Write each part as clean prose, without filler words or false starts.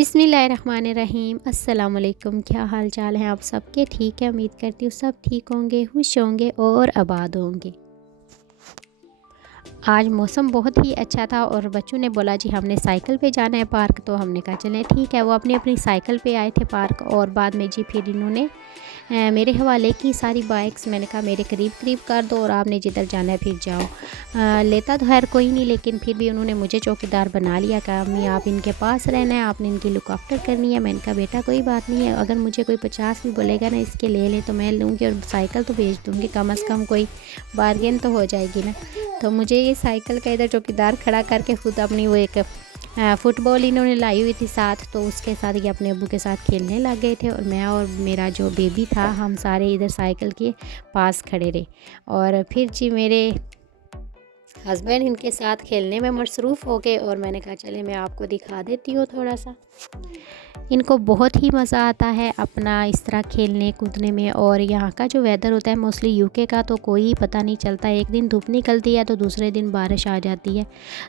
बिस्मिल्लाहिर्रहमानिर्रहीम। अस्सलाम वालेकुम। क्या हाल चाल है आप सबके? ठीक है, उम्मीद करती हूँ सब ठीक होंगे, खुश होंगे और आबाद होंगे। आज मौसम बहुत ही अच्छा था और बच्चों ने बोला जी हमने साइकिल पे जाना है पार्क, तो हमने कहा चलें ठीक है। वो अपनी अपनी साइकिल पे आए थे पार्क और बाद में जी फिर इन्होंने मेरे हवाले की सारी बाइक्स। मैंने कहा मेरे करीब करीब कर दो और आपने जिधर जाना है फिर जाओ। लेता तो खैर कोई नहीं, लेकिन फिर भी उन्होंने मुझे चौकीदार बना लिया। कहा अम्मी आप इनके पास रहना है, आपने इनकी लुक आफ्टर करनी है। मैंने कहा बेटा कोई बात नहीं है, अगर मुझे कोई 50 भी बोलेगा ना इसके ले लें तो मैं लूँगी और साइकिल तो भेज दूँगी, कम अज़ कम कोई बार्गेन तो हो जाएगी ना। तो मुझे ये साइकिल का इधर चौकीदार खड़ा करके खुद अपनी वो एक फ़ुटबॉल इन्होंने लाई हुई थी साथ, तो उसके साथ ये अपने अब्बू के साथ खेलने लग गए थे और मैं और मेरा जो बेबी था हम सारे इधर साइकिल के पास खड़े रहे। और फिर जी मेरे हस्बैंड इनके साथ खेलने में मसरूफ़ हो गए और मैंने कहा चले मैं आपको दिखा देती हूँ थोड़ा सा। इनको बहुत ही मज़ा आता है अपना इस तरह खेलने कूदने में। और यहाँ का जो वेदर होता है मोस्टली यूके का, तो कोई पता नहीं चलता, एक दिन धूप निकलती है तो दूसरे दिन बारिश आ जाती है,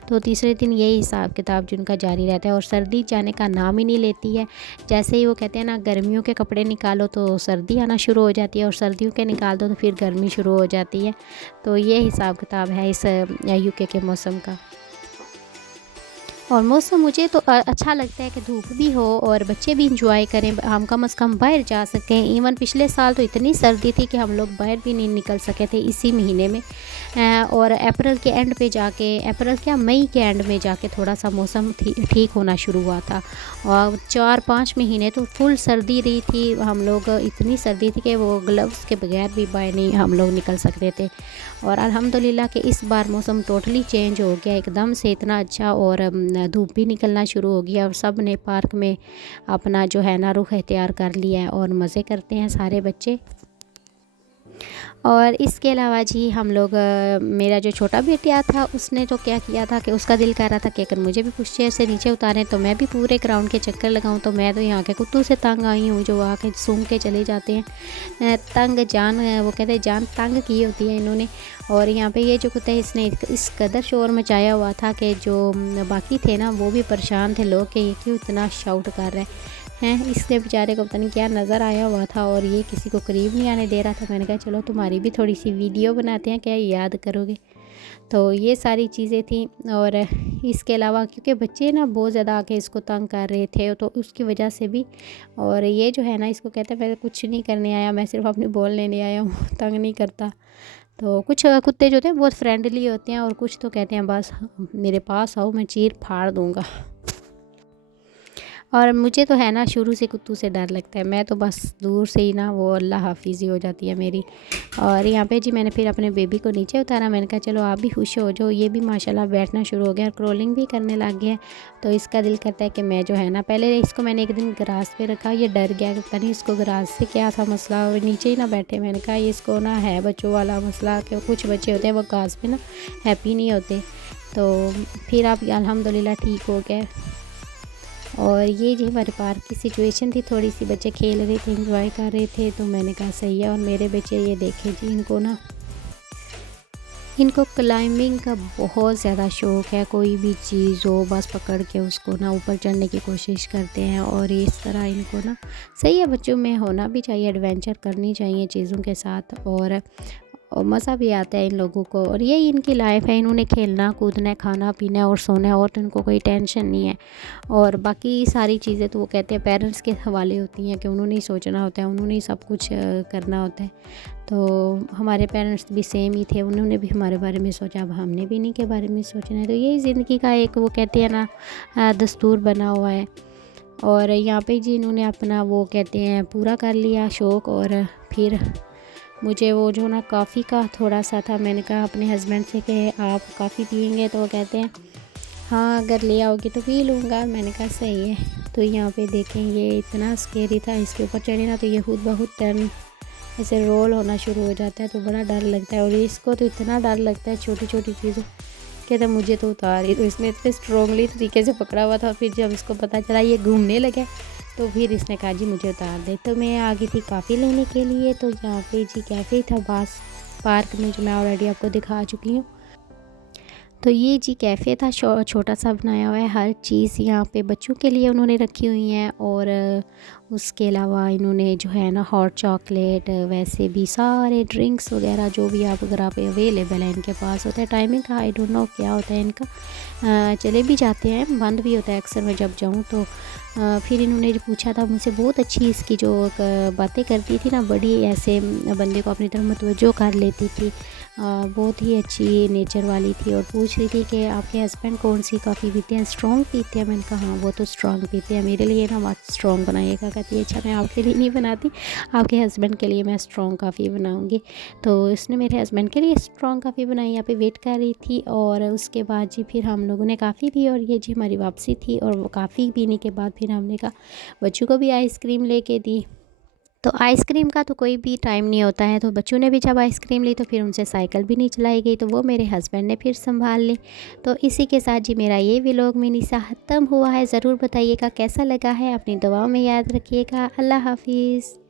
तो तीसरे दिन यही हिसाब किताब जिनका जारी रहता है। और सर्दी जाने का नाम ही नहीं लेती है। जैसे ही वो कहते हैं ना गर्मियों के कपड़े निकालो तो सर्दी आना शुरू हो जाती है और सर्दियों के निकाल दो तो फिर गर्मी शुरू हो जाती है। तो ये हिसाब किताब है इस यूके के मौसम का। और मौसम मुझे तो अच्छा लगता है कि धूप भी हो और बच्चे भी इंजॉय करें, हम कम से कम बाहर जा सकें। इवन पिछले साल तो इतनी सर्दी थी कि हम लोग बाहर भी नहीं निकल सके थे इसी महीने में। और अप्रैल के एंड पे जाके, अप्रैल क्या मई के एंड में जाके थोड़ा सा मौसम ठीक होना शुरू हुआ था। और 4-5 महीने तो फुल सर्दी रही थी। हम लोग इतनी सर्दी थी कि वो ग्लव्स के बगैर भी बाहर नहीं हम लोग निकल सकते थे। और अल्हम्दुलिल्लाह कि इस बार मौसम टोटली चेंज हो गया एकदम से, इतना अच्छा। और धूप भी निकलना शुरू हो गया और सब ने पार्क में अपना जो है ना रुख इख्तियार कर लिया है और मज़े करते हैं सारे बच्चे। और इसके अलावा जी हम लोग मेरा जो छोटा बेटिया था उसने तो क्या किया था कि उसका दिल कर रहा था कि अगर मुझे भी कुछ चेयर से नीचे उतारें तो मैं भी पूरे ग्राउंड के चक्कर लगाऊं। तो मैं तो यहाँ के कुत्तों से तंग आई हूँ जो आके सूंघ के चले जाते हैं। तंग जान, वो कहते हैं जान तंग की होती है इन्होंने। और यहाँ पे ये जो कुत्ता है इसने इस कदर शोर मचाया हुआ था कि जो बाकी थे ना वो भी परेशान थे लोग कि ये क्यों इतना शाउट कर रहे हैं। इसके बेचारे को पता नहीं क्या नज़र आया हुआ था और ये किसी को करीब नहीं आने दे रहा था। मैंने कहा चलो तुम्हारी भी थोड़ी सी वीडियो बनाते हैं, क्या याद करोगे। तो ये सारी चीज़ें थी। और इसके अलावा क्योंकि बच्चे ना बहुत ज़्यादा आके इसको तंग कर रहे थे तो उसकी वजह से भी। और ये जो है ना इसको कहते हैं मैं कुछ नहीं करने आया, मैं सिर्फ अपनी बॉल लेने आया हूँ, तंग नहीं करता। तो कुछ कुत्ते जो थे बहुत फ्रेंडली होते हैं और कुछ तो कहते हैं बस मेरे पास आओ मैं चीर फाड़ दूँगा। और मुझे तो है ना शुरू से कुत्तों से डर लगता है, मैं तो बस दूर से ही ना वो अल्लाह हाफिज़ ही हो जाती है मेरी। और यहाँ पे जी मैंने फिर अपने बेबी को नीचे उतारा। मैंने कहा चलो आप भी खुश हो जाओ। ये भी माशाल्लाह बैठना शुरू हो गया और क्रॉलिंग भी करने लग गया। तो इसका दिल करता है कि मैं जो है ना, पहले इसको मैंने एक दिन ग्रास पे रखा, ये डर गया, पता नहीं इसको ग्रास से क्या था मसला, और नीचे ही ना बैठे। मैंने कहा ये इसको ना है बच्चों वाला मसला कि कुछ बच्चे होते हैं वो घास पे ना हैप्पी नहीं होते। तो फिर आप अल्हम्दुलिल्लाह ठीक हो गए। और ये जी हमारे पार्क की सिचुएशन थी, थोड़ी सी बच्चे खेल रहे थे, एंजॉय कर रहे थे, तो मैंने कहा सही है। और मेरे बच्चे ये देखे जी इनको क्लाइंबिंग का बहुत ज़्यादा शौक़ है। कोई भी चीज़ हो बस पकड़ के उसको ना ऊपर चढ़ने की कोशिश करते हैं। और इस तरह इनको ना सही है, बच्चों में होना भी चाहिए, एडवेंचर करनी चाहिए चीज़ों के साथ। और मज़ा भी आता है इन लोगों को। और यही इनकी लाइफ है, इन्होंने खेलना कूदना है, खाना पीना है और सोना है, और तो इनको कोई टेंशन नहीं है। और बाकी सारी चीज़ें तो वो कहते हैं पेरेंट्स के हवाले होती हैं कि उन्होंने ही सोचना होता है, उन्होंने ही सब कुछ करना होता है। तो हमारे पेरेंट्स भी सेम ही थे, उन्होंने भी हमारे बारे में सोचा, अब हमने भी इन्हीं के बारे में सोचना है। तो यही ज़िंदगी का एक वो कहते हैं ना दस्तूर बना हुआ है। और यहाँ पे जी इन्होंने अपना वो कहते हैं पूरा कर लिया शौक़। और फिर मुझे वो जो ना कॉफ़ी का थोड़ा सा था, मैंने कहा अपने हस्बैंड से कि आप कॉफ़ी पियेंगे, तो वो कहते हैं हाँ अगर ले आओगे तो पी लूँगा। मैंने कहा सही है। तो यहाँ पे देखें ये इतना स्केरी था, इसके ऊपर चढ़े ना तो ये खुद ब खुद टर्न ऐसे रोल होना शुरू हो जाता है, तो बड़ा डर लगता है। और इसको तो इतना डर लगता है छोटी छोटी चीज़ों, कहता मुझे तो उतार ही। तो इसने इतने स्ट्रॉन्गली तरीके से पकड़ा हुआ था, फिर जब इसको पता चला ये घूमने लगे तो फिर इसने कहा जी मुझे उतार दे। तो मैं आ गई थी कॉफ़ी लेने के लिए। तो यहाँ पे जी कैफ़े था बास पार्क में, जो मैं ऑलरेडी आपको दिखा चुकी हूँ। तो ये जी कैफ़े था, छोटा सा बनाया हुआ है। हर चीज़ यहाँ पे बच्चों के लिए उन्होंने रखी हुई हैं और उसके अलावा इन्होंने जो है ना हॉट चॉकलेट, वैसे भी सारे ड्रिंक्स वगैरह जो भी आप अगर आप अवेलेबल है इनके पास होता है। टाइमिंग का आई डोंट नो क्या होता है इनका, चले भी जाते हैं, बंद भी होता है अक्सर मैं जब जाऊँ तो। फिर इन्होंने पूछा था मुझसे, बहुत अच्छी इसकी जो बातें करती थी ना, बड़ी ऐसे बंदे को अपनी तरफ मुतवज्जो कर लेती थी, बहुत ही अच्छी नेचर वाली थी। और पूछ रही थी कि आपके हस्बैंड कौन सी कॉफ़ी पीते हैं, स्ट्रॉन्ग पीते हैं? मैंने कहा हाँ वो तो स्ट्रॉन्ग पीते हैं, मेरे लिए ना बहुत स्ट्रॉन्ग बनाइएगा। कहती है अच्छा मैं आपके लिए नहीं बनाती, आपके हस्बैंड के लिए मैं स्ट्रॉन्ग कॉफ़ी बनाऊँगी। तो इसने मेरे हस्बैंड के लिए स्ट्रॉन्ग कॉफ़ी बनाई, यहाँ पे वेट कर रही थी। और उसके बाद जी फिर हम लोगों ने काफ़ी पी और ये जी हमारी वापसी थी। और वो काफ़ी पीने के बाद फिर हमने कहा बच्चों को भी आइसक्रीम लेके दी। तो आइसक्रीम का तो कोई भी टाइम नहीं होता है, तो बच्चों ने भी जब आइसक्रीम ली तो फिर उनसे साइकिल भी नहीं चलाई गई, तो वो मेरे हस्बैंड ने फिर संभाल ली। तो इसी के साथ जी मेरा ये व्लॉग मिनी सा ख़त्म हुआ है। ज़रूर बताइएगा कैसा लगा है, अपनी दुआओं में याद रखिएगा। अल्लाह हाफ़िज़।